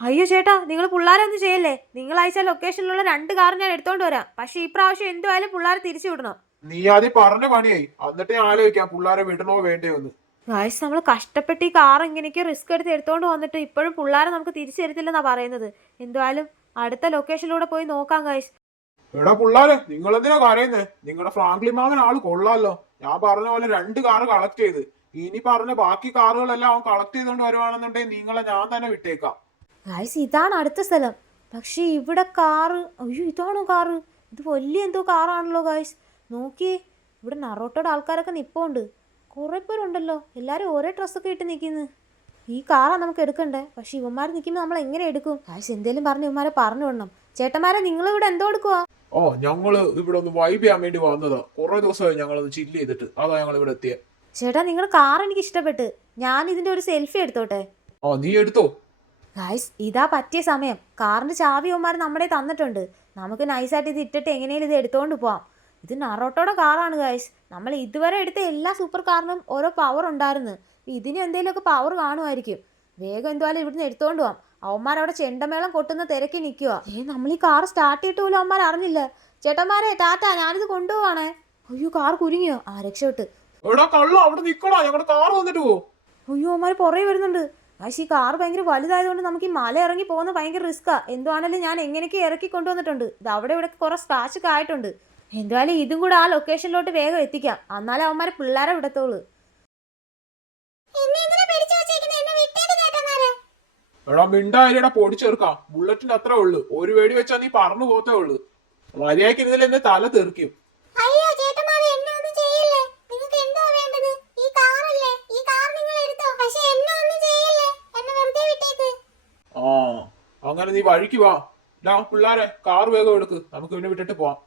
അയ്യോ ചേട്ടാ, നിങ്ങൾ പിള്ളേരെ ഒന്നും ചെയ്യല്ലേ. നിങ്ങൾ അയച്ച ലൊക്കേഷനിലുള്ള 2 കാർ ഞാൻ എടുത്തോണ്ട് വരാം. പക്ഷെ ഈ പ്രാവശ്യം എന്തുമായാലും പിള്ളേരെ തിരിച്ചു വിടണം. നീ ആദ്യം പറഞ്ഞ പണിയായി, എന്നിട്ട് ഞാൻ ആലോചിക്കാം പിള്ളേരെ വിടണോ വേണ്ടയോ എന്ന്. ഗായ്സ് നമ്മൾ കഷ്ടപ്പെട്ട് ഈ കാർ ഇങ്ങനെയൊക്കെ റിസ്ക് എടുത്ത് എടുത്തോണ്ട് വന്നിട്ട് ഇപ്പോഴും പിള്ളേരെ നമുക്ക് തിരിച്ചു തരത്തില്ലെന്നാ പറയുന്നത്. എന്തായാലും അടുത്ത ലൊക്കേഷനിലൂടെ പോയി നോക്കാം ഗായ്സ്. എടാ പിള്ളേരെ, നിങ്ങൾ എന്തിനാ കരയുന്നേ? നിങ്ങളുടെ ഫ്രാങ്ക്ലി മാമൻ ആള് കൊള്ളാലോ. ഞാൻ പറഞ്ഞ പോലെ 2 കാറ് കളക്ട് ചെയ്ത്. ഇനി പറഞ്ഞ ബാക്കി കാറുകളെല്ലാം അവൻ കളക്ട് ചെയ്തോണ്ട് വരുവാണെന്നുണ്ടെങ്കിൽ നിങ്ങളെ ഞാൻ തന്നെ വിട്ടേക്കാം. ഗായ്സ് ഇതാണ് അടുത്ത സ്ഥലം. പക്ഷെ ഇവിടെ കാറ്, അയ്യോ ഇതാണോ കാറ്? ഇത് വലിയ എന്തോ കാറാണല്ലോ ഗായ്സ്. നോക്കിയേ, ഇവിടെ നറോട്ടോടെ ആൾക്കാരൊക്കെ നിപ്പുണ്ട്. കുറേ പേരുണ്ടല്ലോ, എല്ലാവരും ഒരേ ഡ്രസ്സൊക്കെ ഇട്ട് നിൽക്കുന്നു. ഈ കാറാണ് നമുക്ക് എടുക്കണ്ടേ. പക്ഷെ ഇവന്മാർ നിൽക്കുമ്പോൾ നമ്മൾ എങ്ങനെ എടുക്കും? ഗായ്സ് എന്തേലും പറഞ്ഞ് ഇവന്മാരെ പറഞ്ഞു വിടണം. ചേട്ടന്മാരെ നിങ്ങൾ ഇവിടെ എന്തോ എടുക്കുവാ? ഓ ഞങ്ങള് ഇവിടെ ഒന്ന് വൈബ് ചെയ്യാൻ വേണ്ടി വന്നതാ. കുറെ ദിവസമായി ഞങ്ങളൊന്ന് ചില്ല് ചെയ്തിട്ട്, അതാ ഞങ്ങൾ ഇവിടെ എത്തിയ. ചേട്ടാ നിങ്ങളുടെ കാർ എനിക്ക് ഇഷ്ടപ്പെട്ട്. ഞാൻ ഇതിന്റെ ഒരു സെൽഫി എടുത്തോട്ടെ? ആ നീ എടുത്തോ. ഗായ്സ് ഇതാ പറ്റിയ സമയം. കാറിന്റെ ചാവി അവന്മാർ നമ്മുടെ തന്നിട്ടുണ്ട്. നമുക്ക് നൈസായിട്ട് ഇത് ഇട്ടിട്ട് എങ്ങനെയും ഇത് എടുത്തോണ്ട് പോവാം. ഇത് നറോട്ടോടെ കാറാണ് ഗായ്സ്. നമ്മൾ ഇതുവരെ എടുത്ത എല്ലാ സൂപ്പർ കാറിനും ഓരോ പവർ ഉണ്ടായിരുന്നു. ഇതിനും എന്തെങ്കിലുമൊക്കെ പവർ കാണുമായിരിക്കും. വേഗം എന്തുവായാലും ഇവിടുന്ന് എടുത്തോണ്ട് പോവാം. അവന്മാരവിടെ ചെണ്ടമേളം കൊട്ടുന്ന തിരക്കി നിൽക്കുക. നമ്മൾ ഈ കാർ സ്റ്റാർട്ട് ചെയ്തിട്ട് പോലും അവന്മാർ അറിഞ്ഞില്ല. ചേട്ടന്മാരെ ടാറ്റ, ഞാനിത് കൊണ്ടുപോവാണേ. അയ്യോ കാർ കുരുങ്ങിയോ? ആ രക്ഷപ്പെട്ട്. എടാ കള്ള അവിടെ നിക്കടാ, ഞങ്ങളുടെ കാർ വന്നിട്ട് പോ. അയ്യോ അവന്മാർ പുറകെ വരുന്നുണ്ട്. പക്ഷേ ഈ കാർ ഭയങ്കര വലുതായതുകൊണ്ട് നമുക്ക് ഈ മല ഇറങ്ങി പോകുന്നത് ഭയങ്കര റിസ്ക്കാ. എന്തുവാണെങ്കിലും ഞാൻ എങ്ങനെയൊക്കെ ഇറക്കി കൊണ്ടുവന്നിട്ടുണ്ട്. ഇത് അവിടെ ഇവിടെ കുറെ സ്ക്രാച്ച് ഒക്കെ ആയിട്ടുണ്ട്. എന്തായാലും ഇതും കൂടെ ആ ലൊക്കേഷനിലോട്ട് വേഗം എത്തിക്കാം. എന്നാലേ അവന്മാരെ പിള്ളേരെ വിടത്തോളൂ. എടാ മിണ്ടായിരടാ പൊടിച്ചെറുക്കാം. ബുള്ളറ്റിന് അത്ര ഉള്ളു. ഒരു വെടി വെച്ചാ നീ പറന്നു പോത്തേ ഉള്ളു. മര്യാദക്ക് ഇരുന്നില്ല എന്നെ തല തെറിക്കും. അയ്യോ ചേട്ടന്മാരെ, എന്നെ ഒന്നും ചെയ്യല്ലേ. നിങ്ങൾക്ക് എന്താ വേണ്ടത്? ഈ കാറല്ലേ, ഈ കാർ നിങ്ങൾ എടുത്തോ. പക്ഷെ എന്നെ ഒന്നും ചെയ്യല്ലേ, എന്നെ വെറുതെ വിട്ടേക്ക്. ആ അങ്ങനെ നീ വഴിക്ക് വാ. ഡാ പിള്ളേരെ കാർ വേഗം എടുക്ക്, നമുക്ക് പിന്നെ വിട്ടിട്ട് പോവാം.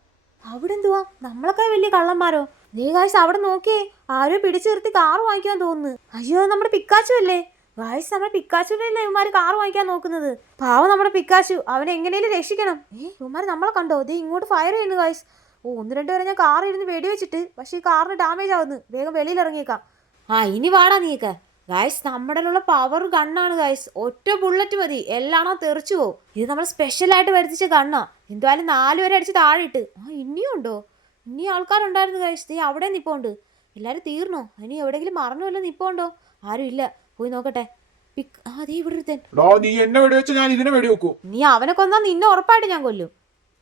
അവിടെ എന്തുവാ, നമ്മളൊക്കെ വലിയ കള്ളന്മാരോ? നീ ഗായ്സ് അവിടെ നോക്കിയേ, ആരോ പിടിച്ചു നിർത്തി കാർ വാങ്ങിക്കാൻ തോന്നുന്നു. അയ്യോ നമ്മുടെ പിക്കാച്ചു അല്ലേ? ഗായ്സ് നമ്മുടെ പിക്കാച്ചുവിനല്ലേ ഇവന്മാര് കാർ വാങ്ങിക്കാൻ നോക്കുന്നത്. പാവം നമ്മുടെ പിക്കാച്ചു, അവനെ എങ്ങനെയും രക്ഷിക്കണം. ഇവന്മാര് നമ്മളെ കണ്ടോ? ദേ ഇങ്ങോട്ട് ഫയർ ചെയ്യുന്നു ഗായ്സ്. ഓ 1-2 പേരെ ഞാൻ കാർ ഇരുന്ന് വെടിവെച്ചിട്ട്, പക്ഷെ ഈ കാറിന് ഡാമേജ് ആവുന്നു. വേഗം വെളിയിൽ ഇറങ്ങിയേക്കാം. ആ ഇനി വാടാ നീക്ക്. ഗായ്സ് നമ്മുടെ പവർ ഗണ്ണാണ് ഗായ്സ്. ഒറ്റ ബുള്ളറ്റ് മതി, എല്ലാണോ തെറിച്ചു പോവും. ഇത് നമ്മൾ സ്പെഷ്യലായിട്ട് വരുത്തിച്ച ഗണ്ണാ. എന്തായാലും 4 പേരെ അടിച്ച് താഴെ ഇട്ട്. ആ ഇനിയും ഉണ്ടോ? ഇനി ആൾക്കാരുണ്ടായിരുന്നു ഗായ്സ്. ദേ അവിടെ നിപ്പോണ്ട്. എല്ലാരും തീർന്നോ? ഇനി എവിടെയെങ്കിലും മറന്നു വല്ല നിപ്പോണ്ടോ? ആരും ഇല്ല, പോയി നോക്കട്ടെ. അതേ ഇവിടെ ഒരുത്തൻ. നീ എന്നെ വെടിവെച്ച ഞാൻ ഇതിനെ വെടിവെക്കൂ. നീ അവനെ കൊന്നാ നിന്നെ ഉറപ്പായിട്ട് ഞാൻ കൊല്ലും.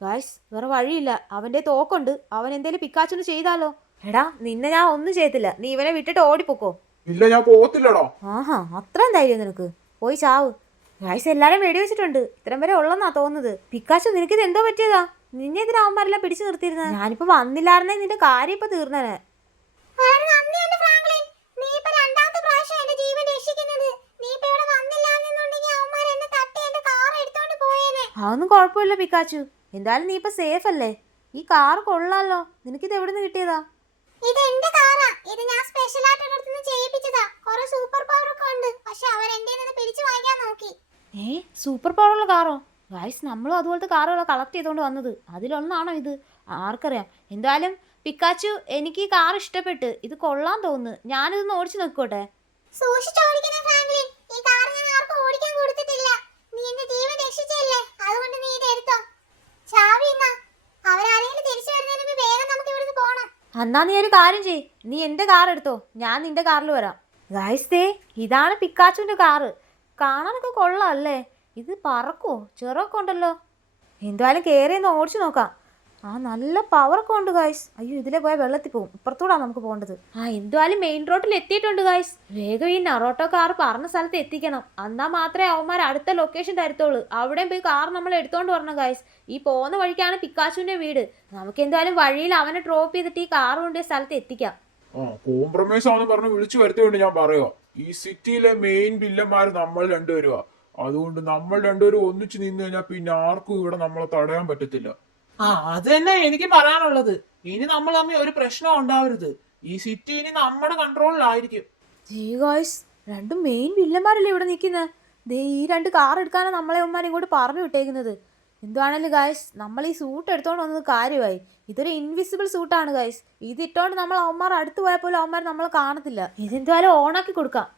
ഗായ്സ് വേറെ വഴിയില്ല, അവന്റെ തോക്കുണ്ട്. അവൻ എന്തേലും പിക്കാച്ചൊന്ന് ചെയ്താലോ? എടാ നിന്നെ ഞാൻ ഒന്നും ചെയ്യത്തില്ല. നീ ഇവനെ വിട്ടിട്ട് ഓടിപ്പോക്കോ. ഇല്ല ഞാൻ പോകത്തില്ലടോ. ആഹാ അത്രയും ധൈര്യം നിനക്ക്? പോയി ചാവ്. ഗായ്സ് എല്ലാരും വെടിവെച്ചിട്ടുണ്ട്. ഇത്രയും വരെ ഉള്ളെന്നാ തോന്നുന്നത്. പിക്കാച്ചു നിനക്കിത് എന്തോ പറ്റിയതാ? നിന്നെ ഇതിന് അവന്മാരെല്ലാം പിടിച്ചു നിർത്തിയിരുന്നത്. ഞാനിപ്പോ വന്നില്ലായിരുന്നേ നിന്റെ കാര്യം ഇപ്പൊ തീർന്നേനെ. അതൊന്നും കുഴപ്പമില്ല പിക്കാച്ചു. എന്തായാലും നീ ഇപ്പൊ സേഫ് അല്ലേ? ഈ കാർ കൊള്ളാലോ. നിനക്കിത് എവിടെ നിന്ന് കിട്ടിയതാ? ഇത് എന്റെ കാറാ. ഇത് ഞാൻ സ്പെഷ്യൽ ആയിട്ട് ഒരിടത്തുനിന്ന് ചെയ്യിപ്പിച്ചതാ. കുറെ സൂപ്പർ പവർ ഒക്കെ ഉണ്ട്. പക്ഷെ അവർ എന്റെ നിന്ന് പിടിച്ചു വാങ്ങിക്കാൻ നോക്കി. സൂപ്പർ പവറുള്ള കാറോ? ഗായ്സ് നമ്മളും അതുപോലത്തെ കാറുകളെ കളക്ട് ചെയ്തോണ്ട് വന്നത്. അതിലൊന്നാണോ ഇത്? ആർക്കറിയാം. എന്തായാലും പിക്കാച്ചു എനിക്ക് ഈ കാർ ഇഷ്ടപ്പെട്ട്. ഇത് കൊള്ളാൻ തോന്നുന്നു. ഞാനിതൊന്ന് ഓടിച്ചു നോക്കോട്ടെ. സൂക്ഷിച്ചോടിക്കണേ ഫ്രാങ്ക്ലിൻ. ഈ കാർ ഞാൻ ആർക്കും ഓടിക്കാൻ കൊടുത്തിട്ടില്ല. നീ എന്റെ ജീവൻ രക്ഷിച്ചല്ലേ, അതുകൊണ്ട് നീ ഇത് എടുത്തോ. ചാവി എന്നാ. അവരാരെങ്കിലും തിരിച്ചു വരുന്നതിന് മുമ്പ് വേഗം നമുക്ക് ഇവിടുന്ന് പോണം. എന്നാ നീ ഒരു കാര്യം ചെയ്യ്. നീ എന്റെ കാർ എടുത്തോ, ഞാൻ നിന്റെ കാറിൽ വരാം. ഗായ്സ് ദേ ഇതാണ് പിക്കാച്ചുവിന്റെ കാറ്. കാണാനൊക്കെ കൊള്ളാം അല്ലേ? ഇത് പറക്കുവോ? ചെറുതൊക്കെ ഉണ്ടല്ലോ. എന്തായാലും കയറിയൊന്ന് ഓടിച്ചു നോക്കാം. ആ നല്ല പവറൊക്കെ ഉണ്ട് ഗായ്സ്. അയ്യോ ഇതിലെ പോയാൽ വെള്ളത്തിൽ പോകും. ഇപ്പുറത്തൂടാണ് നമുക്ക് പോകേണ്ടത്. എന്തായാലും മെയിൻ റോഡിൽ എത്തിയിട്ടുണ്ട് ഗായ്സ്. വേഗം ഈ നറോട്ടോ കാർ പറഞ്ഞ സ്ഥലത്ത് എത്തിക്കണം. എന്നാൽ മാത്രമേ അവന്മാർ അടുത്ത ലൊക്കേഷൻ തരത്തുള്ളൂ. അവിടെയും പോയി കാർ നമ്മൾ എടുത്തോണ്ട് വരണം ഗായ്സ്. ഈ പോകുന്ന വഴിക്കാണ് പിക്കാച്ചുവിന്റെ വീട്. നമുക്ക് എന്തായാലും വഴിയിൽ അവനെ ഡ്രോപ്പ് ചെയ്തിട്ട് ഈ കാർ കൊണ്ടുപോയി സ്ഥലത്ത് എത്തിക്കാം. കോംപ്രമൈസ് ആണെന്ന് പറഞ്ഞ് വിളിച്ചു വരുത്തിയോണ്ട് ഞാൻ പറയുക, ഈ സിറ്റിയിലെ മെയിൻ വില്ലന്മാർ നമ്മൾ രണ്ടുപേരുവാ. അതുകൊണ്ട് നമ്മൾ രണ്ടുപേരും ഒന്നിച്ച് നിന്ന് കഴിഞ്ഞാൽ പിന്നെ ആർക്കും ഇവിടെ നമ്മളെ തടയാൻ പറ്റത്തില്ല. അത് തന്നെ എനിക്ക് പറയാനുള്ളത്. ഇനി നമ്മൾ തമ്മിൽ ഒരു പ്രശ്നം ഉണ്ടാവരുത്. ഈ സിറ്റി ഇനി നമ്മുടെ കൺട്രോളിലായിരിക്കും. ഗായ്സ് രണ്ടും മെയിൻ വില്ലന്മാരല്ലേ ഇവിടെ നിൽക്കുന്നത്. ദേ ഈ രണ്ട് കാർ എടുക്കാനാണ് നമ്മളെ അവന്മാർ ഇങ്ങോട്ട് പറഞ്ഞു വിട്ടേക്കുന്നത്. എന്താണേലും ഗായ്സ് നമ്മൾ ഈ സൂട്ട് എടുത്തോണ്ട് വന്നത് കാര്യമായി. ഇതൊരു ഇൻവിസിബിൾ സൂട്ടാണ് ഗായ്സ്. ഇതിട്ടോണ്ട് നമ്മൾ അവന്മാർ അടുത്ത് പോയാൽ പോലും അവന്മാർ നമ്മളെ കാണത്തില്ല. ഇതെന്തായാലും ഓണാക്കി കൊടുക്കാം.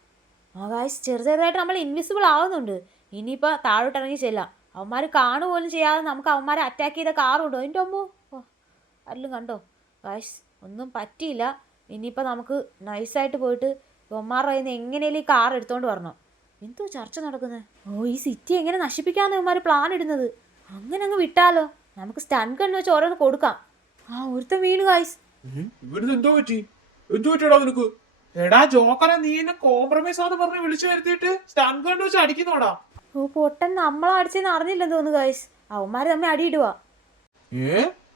ഗായ്സ് ചെറുതായിട്ട് നമ്മൾ ഇൻവിസിബിൾ ആവുന്നുണ്ട്. ഇനിയിപ്പോൾ താഴോട്ട് ഇറങ്ങി ചെല്ലാം. അവന്മാർ കാണുപോലും ചെയ്യാതെ നമുക്ക് അവന്മാരെ അറ്റാക്ക് ചെയ്ത കാറുണ്ടോ? എൻ്റെ അമ്മോ, ആരെങ്കിലും കണ്ടോ? ഗായ്സ് ഒന്നും പറ്റിയില്ല. ഇനിയിപ്പോൾ നമുക്ക് നൈസായിട്ട് പോയിട്ട് അവന്മാരുടെ കയ്യിൽ നിന്ന് എങ്ങനെയും ഈ കാർ എടുത്തോണ്ട് വരണം. എന്തോ ചർച്ച നടക്കുന്നത്. ഈ സിറ്റി എങ്ങനെ നശിപ്പിക്കാമെന്ന് ഇവന്മാർ പ്ലാൻ ഇടുന്നത്. അങ്ങനെ അങ്ങ് വിട്ടാലോ? നമുക്ക് സ്റ്റൺ ഗൺ വെച്ച് ഓരോന്ന് കൊടുക്കാം. ഒരുത്തൻ വീണ് ഗായ്സ്. ഇവന് എന്തോ പറ്റി? എന്തോ പറ്റിയടാ നിനക്ക്? എടാ ജോക്കറെ, നീ എന്നെ കോംപ്രമൈസ് ആണെന്ന് പറഞ്ഞ് വിളിച്ചു വരുത്തിയിട്ട് സ്റ്റൺ ഗൺ വെച്ച് അടിക്കുന്നോടാ. പൊട്ടൻ നമ്മളെ അടിച്ചെന്ന് അറിഞ്ഞില്ലെന്ന് തോന്നുന്നു ഗായ്സ്. അവന്മാര് തമ്മിൽ അടിയിടുവാ.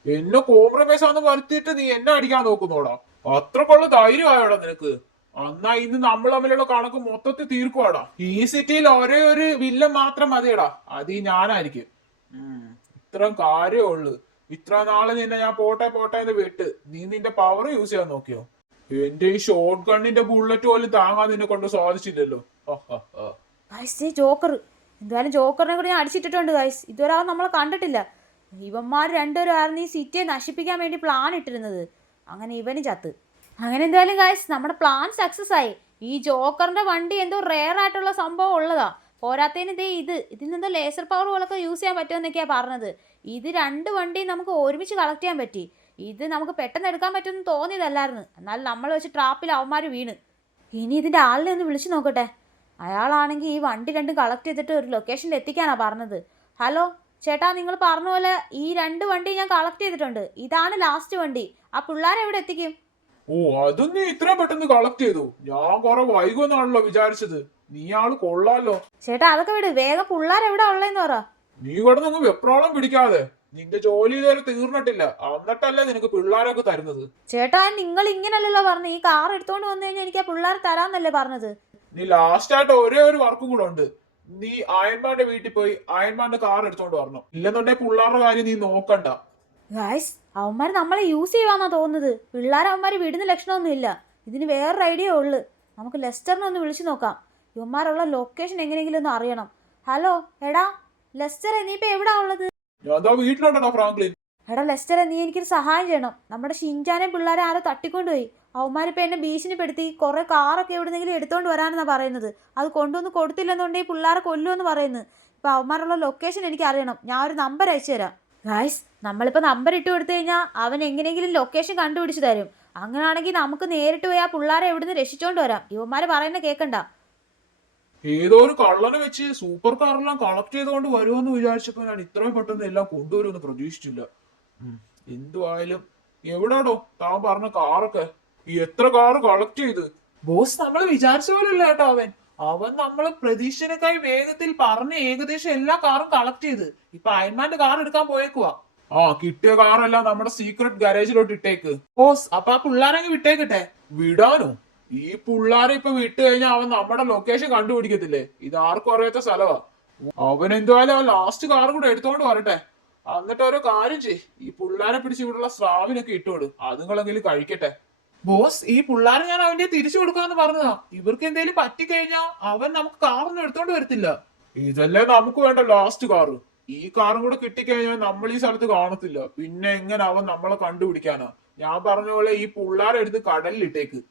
എന്നെ കോംപ്രമൈസ് ആണെന്ന് വരുത്തിയിട്ട് നീ എന്നെ അടിക്കാൻ നോക്കുന്നോടാ? അത്രക്കുള്ള ധൈര്യമായോടാ നിനക്ക്? എന്നാ ഇന്ന് നമ്മൾ തമ്മിലുള്ള കണക്ക് മൊത്തത്തിൽ തീർക്കുവാടാ. ഈ സിറ്റിയിൽ ഒരേ ഒരു വില്ലൻ മാത്രം മതിയടാ, അത് ഈ ഞാനായിരിക്കും. ഇത്രയും കാര്യമേ ഉള്ളു. ഇത്ര നാളെ നിന്നെ ഞാൻ പോട്ടെ എന്ന് വിട്ട് നീ നിന്റെ പവർ യൂസ് ചെയ്യാൻ നോക്കിയോ? എന്റെ ഈ ഷോർട്ട് ഗണ്ണിന്റെ ബുള്ളറ്റ് പോലും താങ്ങാൻ നിന്നെ കൊണ്ട് സാധിച്ചില്ലല്ലോ. ജോക്കർ എന്തായാലും ജോക്കറിനെ കൂടി ഞാൻ അടിച്ചിട്ടിട്ടുണ്ട് ഗൈസ്. ഇതുവരെ നമ്മളെ കണ്ടിട്ടില്ല. ഇവന്മാർ രണ്ടുപേരും ആയിരുന്നു ഈ സിറ്റിയെ നശിപ്പിക്കാൻ വേണ്ടി പ്ലാൻ ഇട്ടിരുന്നത്. അങ്ങനെ ഇവന് ചത്ത്. അങ്ങനെ എന്തായാലും ഗൈസ് നമ്മുടെ പ്ലാൻ സക്സസ് ആയി. ഈ ജോക്കറിന്റെ വണ്ടി എന്തോ റെയർ ആയിട്ടുള്ള സംഭവം ഉള്ളതാ. പോരാത്തതിന് ഇതിൽ നിന്ന് ലേസർ പവർ പോലൊക്കെ യൂസ് ചെയ്യാൻ പറ്റുമെന്നൊക്കെയാണ് പറഞ്ഞത്. ഇത് രണ്ട് വണ്ടിയും നമുക്ക് ഒരുമിച്ച് കളക്ട് ചെയ്യാൻ പറ്റി. ഇത് നമുക്ക് പെട്ടെന്ന് എടുക്കാൻ പറ്റുമെന്ന് തോന്നിയതല്ലായിരുന്നു. എന്നാൽ നമ്മൾ വെച്ച് ട്രാപ്പിൽ അവന്മാർ വീണ്. ഇനി ഇതിൻ്റെ ആളിനെ ഒന്ന് വിളിച്ചു നോക്കട്ടെ. അയാളാണെങ്കിൽ ഈ വണ്ടി രണ്ടും കളക്ട് ചെയ്തിട്ട് ഒരു ലൊക്കേഷനിൽ എത്തിക്കാനാണ് പറഞ്ഞത്. ഹലോ ചേട്ടാ, നിങ്ങൾ പറഞ്ഞ പോലെ ഈ രണ്ട് വണ്ടി ഞാൻ കളക്ട് ചെയ്തിട്ടുണ്ട്. ഇതാണ് ലാസ്റ്റ് വണ്ടി. ആ പിള്ളേരെ എവിടെ എത്തിക്കും? അതും നീ ഇത്ര പെട്ടെന്ന് കളക്ട് ചെയ്തു? ഞാൻ കുറെ വൈകുമെന്നാണല്ലോ വിചാരിച്ചത്. നീ ആള് കൊള്ളാലോ. ചേട്ടാ അതൊക്കെ വിട്, വേഗം പിള്ളേരെ എവിടെ ഉള്ളതെന്ന് പറ. നീ കിടന്നങ്ങ് വെപ്രാളം പിടിക്കാതെ. നിന്റെ ജോലി ഇതുവരെ തീർന്നിട്ടില്ല, എന്നിട്ടല്ലേ നിനക്ക് പിള്ളേരൊക്കെ തരുന്നത്. ചേട്ടാ നിങ്ങൾ ഇങ്ങനല്ലല്ലോ പറഞ്ഞു. ഈ കാർ എടുത്തോണ്ട് വന്നു കഴിഞ്ഞാൽ എനിക്ക് ആ പിള്ളേർ തരാന്നല്ലേ പറഞ്ഞത്. നീ ലാസ്റ്റ് ആയിട്ട് ഒരേ ഒരു വർക്കും കൂടെ ഉണ്ട്. നീ അയൺമാന്റെ വീട്ടിൽ പോയി അയൺമാന്റെ കാർ എടുത്തോണ്ട് വരണം. ഇല്ലെന്നുണ്ടെങ്കിൽ പിള്ളേരുടെ കാര്യം നീ നോക്കണ്ട. ഗായ്സ് അവന്മാർ നമ്മളെ യൂസ് ചെയ്യുവാന്നാ തോന്നുന്നത്. പിള്ളേർ അവന്മാർ വിടുന്ന ലക്ഷണമൊന്നും ഇല്ല. ഇതിന് വേറൊരു ഐഡിയ ഉള്ളു. നമുക്ക് ലെസ്റ്ററിനെ ഒന്ന് വിളിച്ചു നോക്കാം. ഇവന്മാരുള്ള ലൊക്കേഷൻ എങ്ങനെയെങ്കിലും ഒന്ന് അറിയണം. ഹലോ എടാ ലെസ്റ്ററെ, നീ ഇപ്പൊ എവിടാ ഉള്ളത്? ഞാൻ വീട്ടിലുണ്ടോ ഫ്രാങ്ക്ലിൻ? എടാ ലെസ്റ്ററെ, നീ എനിക്കൊരു സഹായം ചെയ്യണം. നമ്മുടെ ഷിൻചാനെ പിള്ളേരെ ആരോ തട്ടിക്കൊണ്ടുപോയി. അവന്മാരിപ്പോൾ എന്നെ ഭീഷണിപ്പെടുത്തി കുറേ കാറൊക്കെ എവിടെന്നെങ്കിലും എടുത്തോണ്ട് വരാനെന്നാണ് പറയുന്നത്. അത് കൊണ്ടുവന്ന് കൊടുത്തില്ലെന്നുണ്ടെങ്കിൽ പിള്ളേരെ കൊല്ലുമെന്ന് പറയുന്നത്. ഇപ്പോൾ അവന്മാരുള്ള ലൊക്കേഷൻ എനിക്ക് അറിയണം. ഞാൻ ഒരു നമ്പർ അയച്ചു തരാം. ഗായ്സ് നമ്മളിപ്പോൾ നമ്പർ ഇട്ട് കൊടുത്തു കഴിഞ്ഞാൽ അവൻ എങ്ങനെയെങ്കിലും ലൊക്കേഷൻ കണ്ടുപിടിച്ച് തരും. അങ്ങനെയാണെങ്കിൽ നമുക്ക് നേരിട്ട് പോയി ആ പിള്ളേരെ എവിടുന്ന് രക്ഷിച്ചോണ്ട് വരാം. ഇവന്മാർ പറയുന്നത് കേൾക്കണ്ട. ഏതോ ഒരു കള്ളനെ വെച്ച് സൂപ്പർ കാറെല്ലാം കളക്ട് ചെയ്തുകൊണ്ട് വരുമെന്ന് വിചാരിച്ചപ്പോ ഞാൻ ഇത്രയും പെട്ടെന്ന് എല്ലാം കൊണ്ടുവരുമെന്ന് പ്രതീക്ഷിച്ചില്ല. എന്തുവായാലും എവിടാടോ താൻ പറഞ്ഞ കാറൊക്കെ? എത്ര കാറ് കളക്ട് ചെയ്ത്? ബോസ് നമ്മൾ വിചാരിച്ച പോലെ ഇല്ല കേട്ടോ. അവൻ നമ്മള് പ്രതീക്ഷനേക്കായി വേഗത്തിൽ പറഞ്ഞ് ഏകദേശം എല്ലാ കാറും കളക്ട് ചെയ്ത് ഇപ്പൊ അയൺമാന്റെ കാർ എടുക്കാൻ പോയേക്കുവാ. കിട്ടിയ കാറെല്ലാം നമ്മുടെ സീക്രട്ട് ഗാരേജിലോട്ട് ഇട്ടേക്ക്. ബോസ് അപ്പൊ ആ പിള്ളേരങ്ങ് വിട്ടേക്കട്ടെ. വിടാനോ? ഈ പിള്ളേരെ ഇപ്പൊ വിട്ട് കഴിഞ്ഞാൽ അവൻ നമ്മുടെ ലൊക്കേഷൻ കണ്ടുപിടിക്കത്തില്ലേ? ഇത് ആർക്കും അറിയാത്ത സ്ഥലവാ. അവൻ എന്തായാലും ആ ലാസ്റ്റ് കാർ കൂടെ എടുത്തോണ്ട് വരട്ടെ. എന്നിട്ട് ഓരോ കാര്യം ചെയ്, ഈ പിള്ളേരെ പിടിച്ച് ഇവിടെയുള്ള സ്രാവിനൊക്കെ ഇട്ടോട്. അതുങ്ങളെങ്കിലും കഴിക്കട്ടെ. ബോസ് ഈ പിള്ളേരെ ഞാൻ അവന്റെ തിരിച്ചു കൊടുക്കാന്ന് പറഞ്ഞതാ. ഇവർക്ക് എന്തെങ്കിലും പറ്റിക്കഴിഞ്ഞാ അവൻ നമുക്ക് കാറൊന്നും എടുത്തോണ്ട് വരത്തില്ല. ഇതല്ലേ നമുക്ക് വേണ്ട ലാസ്റ്റ് കാറ്. ഈ കാറും കൂടെ കിട്ടിക്കഴിഞ്ഞാൽ നമ്മൾ ഈ സ്ഥലത്ത് കാണത്തില്ല. പിന്നെ എങ്ങനെ അവൻ നമ്മളെ കണ്ടുപിടിക്കാനാ? ഞാൻ പറഞ്ഞ പോലെ ഈ പിള്ളേരെ എടുത്ത് കടലിലിട്ടേക്ക്.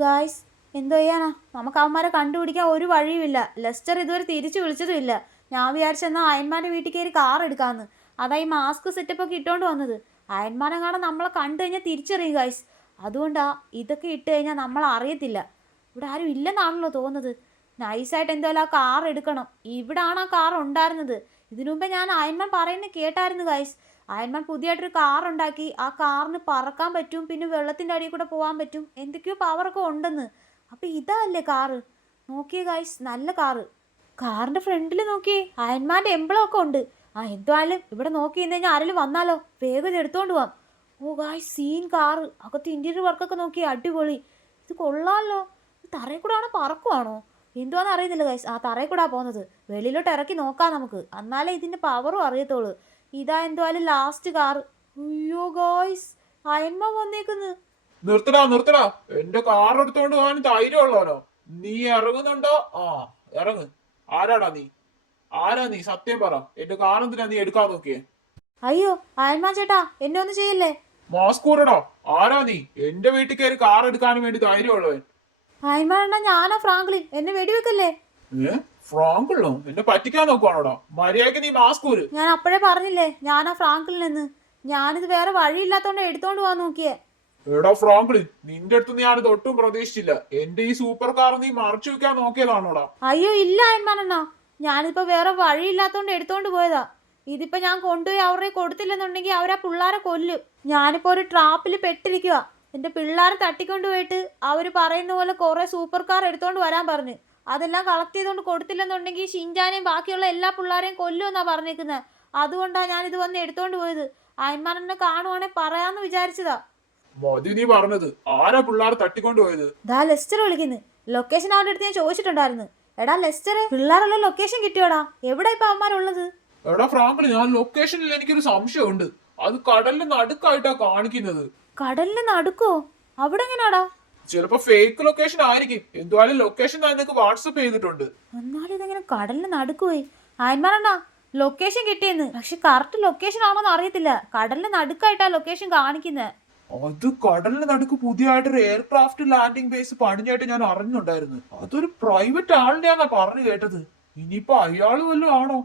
ഗായ്സ് എന്തോ ചെയ്യാനാ? നമുക്ക് അവന്മാരെ കണ്ടുപിടിക്കാൻ ഒരു വഴിയുമില്ല. ലെസ്റ്റർ ഇതുവരെ തിരിച്ചു വിളിച്ചതും ഇല്ല. ഞാൻ വിചാരിച്ചെന്നാൽ അയൺമാന്റെ വീട്ടിൽ കയറി കാർ എടുക്കാന്ന്. അതാ ഈ മാസ്ക് സെറ്റപ്പ് ഒക്കെ ഇട്ടോണ്ട് വന്നത്. അയൺമാനെങ്ങാനും നമ്മളെ കണ്ടു കഴിഞ്ഞാൽ തിരിച്ചറിയും ഗായ്സ്. അതുകൊണ്ടാ ഇതൊക്കെ ഇട്ട് കഴിഞ്ഞാൽ നമ്മൾ അറിയത്തില്ല. ഇവിടെ ആരും ഇല്ലെന്നാണല്ലോ തോന്നുന്നത്. നൈസായിട്ട് എന്തായാലും ആ കാർ എടുക്കണം. ഇവിടാണ് ആ കാർ ഉണ്ടായിരുന്നത്. ഇതിനു മുമ്പേ ഞാൻ അയൺമാൻ പറയുന്നത് കേട്ടായിരുന്നു ഗൈസ്. അയൺമാൻ പുതിയതായിട്ടൊരു കാർ ഉണ്ടാക്കി. ആ കാറിന് പറക്കാൻ പറ്റും, പിന്നെ വെള്ളത്തിൻ്റെ അടിയിൽ കൂടെ പോകാൻ പറ്റും, എന്തൊക്കെയോ പവറൊക്കെ ഉണ്ടെന്ന്. അപ്പം ഇതല്ലേ കാറ്? നോക്കിയേ ഗൈസ്, നല്ല കാറ്. കാറിൻ്റെ ഫ്രണ്ടിൽ നോക്കിയേ അയൺമാൻ്റെ എംബ്ലം ഒക്കെ ഉണ്ട്. ആ എന്തായാലും ഇവിടെ നോക്കി നിന്ന് കഴിഞ്ഞാൽ ആരെങ്കിലും വന്നാലോ, വേഗം ഇത് എടുത്തോണ്ട് പോവാം. ഓ ഗായ്സ്, സീൻ കാറ്. അകത്ത് ഇൻറ്റീരിയർ വർക്കൊക്കെ നോക്കി, അടിപൊളി. ഇത് കൊള്ളാമല്ലോ. തറയിൽ കൂടെ ആണോ പറക്കുവാണോ എന്തുവാന്ന് അറിയുന്നില്ല ഗൈസ്. ആ തറയിൽ കൂടെ പോകുന്നത്. വെളിയിലോട്ട് ഇറക്കി നോക്കാം നമുക്ക്, എന്നാലേ ഇതിൻ്റെ പവറും അറിയത്തുള്ളൂ. ഇതാ എന്തായാലും ലാസ്റ്റ് കാറ്. അയ്യോ ഗായ്സ്, അയൺമാൻ വന്നേക്കുന്നു. നിർത്തടാ, എന്റെ കാർ എടുത്തോണ്ട് പോകാൻ ധൈര്യമുള്ളവനോ? നീ ഇറങ്ങുന്നുണ്ടോ? ആ ഇറങ്ങ്. ആരാ നീ സത്യം പറ. എന്റെ കാർ എന്തിനാ നീ എടുക്കാൻ നോക്കിയേ? അയ്യോ അയൺമാൻ ചേട്ടാ, എന്നെ ഒന്നും ചെയ്യല്ലേ. മാസ്കൂറടാ, ആരാ നീ? എന്റെ വീട്ടിൽ കയറി കാർ എടുക്കാനും വേണ്ടി ധൈര്യമുള്ളവൻ? അയൺമാൻ എന്നാ ഞാനാ ഫ്രാങ്ക്ലിൻ, എന്നെ വെടിവെക്കല്ലേ. ഫ്രാങ്കിളോ? എന്നെ പറ്റിക്കാൻ നോക്കുവാണോടാ? മര്യാദക്ക് നീ മാസ്കൂര്. ഞാൻ അപ്പോഴേ പറഞ്ഞില്ലേ ഞാനാ ഫ്രാങ്ക്ലിൻ എന്ന്. ഞാനിത് വേറെ വഴിയില്ലാത്തോണ്ട് എടുത്തോണ്ട് പോവാൻ നോക്കിയേ. എടാ ഫ്രാങ്ക്ലിൻ, നിന്റെ അടുത്ത് ഞാനിത് ഒട്ടും പ്രതീക്ഷിച്ചില്ല. എന്റെ ഈ സൂപ്പർ കാർ നീ മറച്ചു വെക്കാൻ നോക്കിയതാണോടാ? അയ്യോ ഇല്ല അയൺമാൻ അണ്ണാ, ഞാനിപ്പോ വേറെ വഴിയില്ലാത്തോണ്ട് എടുത്തോണ്ട് പോയതാ. ഇതിപ്പോ ഞാൻ കൊണ്ടുപോയി അവരെ കൊടുത്തില്ലെന്നുണ്ടെങ്കിൽ അവരാ പിള്ളേരെ കൊല്ലും. ഞാനിപ്പോ ഒരു ട്രാപ്പിൽ പെട്ടിരിക്കുക. എന്റെ പിള്ളേരെ തട്ടിക്കൊണ്ട് പോയിട്ട് അവർ പറയുന്ന പോലെ കുറെ സൂപ്പർ കാർ എടുത്തോണ്ട് വരാൻ പറഞ്ഞു. അതെല്ലാം കളക്ട് ചെയ്തുകൊണ്ട് കൊടുത്തില്ലെന്നുണ്ടെങ്കിൽ ഷിൻജാനെയും ബാക്കിയുള്ള എല്ലാ പിള്ളേരെയും കൊല്ലുമെന്നാ പറഞ്ഞേക്കുന്നത്. അതുകൊണ്ടാണ് ഞാനിത് വന്ന് എടുത്തോണ്ട് പോയത്. അയൺമാൻ എന്നെ കാണുവാണെങ്കിൽ പറയാന്ന് വിചാരിച്ചതാ. മതി നീ പറഞ്ഞത്. ആരാ പിള്ളേരെ തട്ടിക്കൊണ്ട് പോയത്? ദാ ലെസ്റ്റർ വിളിക്കുന്നു. ലൊക്കേഷൻ അവന്റെ അടുത്ത് ഞാൻ ചോദിച്ചിട്ടുണ്ടായിരുന്നു. എടാ ലെസ്റ്ററെ, പിള്ളേരുള്ള ലൊക്കേഷൻ കിട്ടിയോടാ? എവിടെ ഇപ്പൊ അവന്മാരുള്ളത്? എടാ ഫ്രാങ്ക്ലിൻ, ഞാൻ ലൊക്കേഷനിൽ എനിക്കൊരു സംശയമുണ്ട്. അത് കടലിന് നടുക്കായിട്ടാ കാണിക്കുന്നത്. കടലിന് നടുക്കോ? അവിടെ എങ്ങനെയാടാ? ചിലപ്പോ ഫേക്ക് ലൊക്കേഷൻ ആയിരിക്കും. എന്തുവായാലും ലൊക്കേഷൻ ഞാൻ നിനക്ക് വാട്സപ്പ് ചെയ്തിട്ടുണ്ട്. എന്നാലും ഇതെങ്ങനെ കടലിന് നടുക്കുപോയി? അയന്മാരണ്ണാ ലൊക്കേഷൻ കിട്ടിയെന്ന്, പക്ഷെ കറക്റ്റ് ലൊക്കേഷൻ ആണോന്ന് അറിയത്തില്ല. കടലിന് നടുക്കായിട്ടാ ലൊക്കേഷൻ കാണിക്കുന്നത്. അത് കടലിന് നടുക്ക് പുതിയതായിട്ടൊരു എയർക്രാഫ്റ്റ് ലാൻഡിംഗ് ബേസ് പണിഞ്ഞായിട്ട് ഞാൻ അറിഞ്ഞുണ്ടായിരുന്നു. അതൊരു പ്രൈവറ്റ് ആളിനെയാന്നാ പറഞ്ഞു കേട്ടത്. ഇനിയിപ്പോ അയാള് വല്ലതും ആണോ?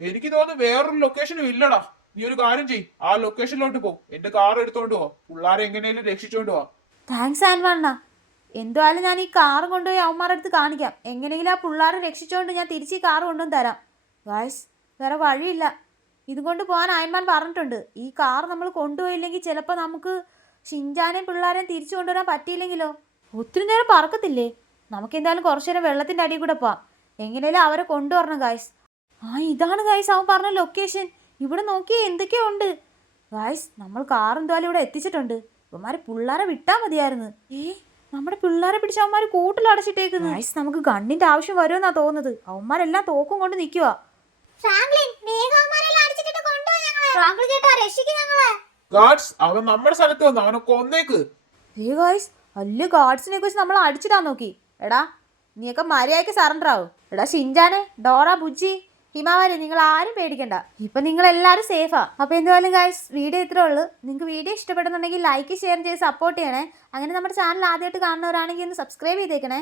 എനിക്ക് തോന്നുന്നു വേറൊരു ലൊക്കേഷനും ഇല്ലടാ. നീ ഒരു കാര്യം ചെയ്, ആ ലൊക്കേഷനിലോട്ട് പോ. എന്റെ കാർ എടുത്തോണ്ട് പോ. പിള്ളേരെ എങ്ങനെയും രക്ഷിച്ചോണ്ട് പോവാ. താങ്ക്സ് അയന്മാരണ്ണാ. എന്തായാലും ഞാൻ ഈ കാർ കൊണ്ടുപോയി അവന്മാരുടെ അടുത്ത് കാണിക്കാം. എങ്ങനെയെങ്കിലും ആ പിള്ളേരെ രക്ഷിച്ചോണ്ട് ഞാൻ തിരിച്ച് ഈ കാർ കൊണ്ടുവന്ന് തരാം. ഗായ്സ്, വേറെ വഴിയില്ല. ഇതുകൊണ്ട് പോകാൻ അയന്മാൻ പറഞ്ഞിട്ടുണ്ട്. ഈ കാർ നമ്മൾ കൊണ്ടുപോയില്ലെങ്കിൽ ചിലപ്പോൾ നമുക്ക് ഷിൻജാനെയും പിള്ളേരെയും തിരിച്ചു കൊണ്ടുവരാൻ പറ്റിയില്ലെങ്കിലോ? ഒത്തിരി നേരം പറക്കത്തില്ലേ? നമുക്ക് എന്തായാലും കുറച്ചു നേരം വെള്ളത്തിൻ്റെ അടിയിൽ കൂടെ പോവാം. എങ്ങനെയാലും അവരെ കൊണ്ടുവരണം ഗായ്സ്. ആ ഇതാണ് ഗായ്സ് അവൻ പറഞ്ഞ ലൊക്കേഷൻ. ഇവിടെ നോക്കിയേ എന്തൊക്കെയോ ഉണ്ട്. ഗായ്സ്, നമ്മൾ കാർ എന്തായാലും ഇവിടെ എത്തിച്ചിട്ടുണ്ട്. ഇവന്മാര് പിള്ളേരെ വിട്ടാൽ മതിയായിരുന്നു. നമ്മുടെ പിള്ളേരെ പിടിച്ച് അവന്മാർ കൂട്ടിലടച്ചിട്ടേക്കുന്നു. ഗായ്സ്, നമുക്ക് ഗണ്ണിന്റെ ആവശ്യം വരുമെന്നാ തോന്നുന്നത്. അവന്മാരെല്ലാം തോക്കും കൊണ്ട് നിൽക്കുക. ഫ്രാങ്ക്ലിൻ, വേഗം അവന്മാരെല്ലാം അടിച്ചിട്ട് കൊണ്ടുപോ ഞങ്ങളെ. ഫ്രാങ്ക്ലിൻ ചേട്ടാ, രക്ഷിക്ക് ഞങ്ങളെ. ഗാർഡ്സ്, അവൻ നമ്മുടെ സ്ഥലത്ത് വന്നു. അവനെ കൊന്നേക്ക്. ഗായ്സ്, വലിയ ഗാർഡ്സിനെ കുറിച്ച് നമ്മൾ അടിച്ചിടാൻ നോക്കി. എടാ, നീയൊക്കെ മര്യാദയ്ക്ക് സറണ്ടർ ആവും. എടാ ഷിൻജാനെ, ഡോറ, ബുജ്ജി, ഹിമാവാരി, നിങ്ങൾ ആരും പേടിക്കണ്ട. ഇപ്പൊ നിങ്ങൾ എല്ലാവരും സേഫാ. അപ്പൊ എന്തായാലും ഗായ്സ്, വീഡിയോ ഇത്രേ ഉള്ളൂ. നിങ്ങൾക്ക് വീഡിയോ ഇഷ്ടപ്പെടുന്നുണ്ടെങ്കിൽ ലൈക്ക് ഷെയർ ചെയ്ത് സപ്പോർട്ട് ചെയ്യണേ. അങ്ങനെ നമ്മുടെ ചാനൽ ആദ്യമായിട്ട് കാണുന്നവരാണെങ്കിൽ ഒന്ന് സബ്സ്ക്രൈബ് ചെയ്തേക്കണേ.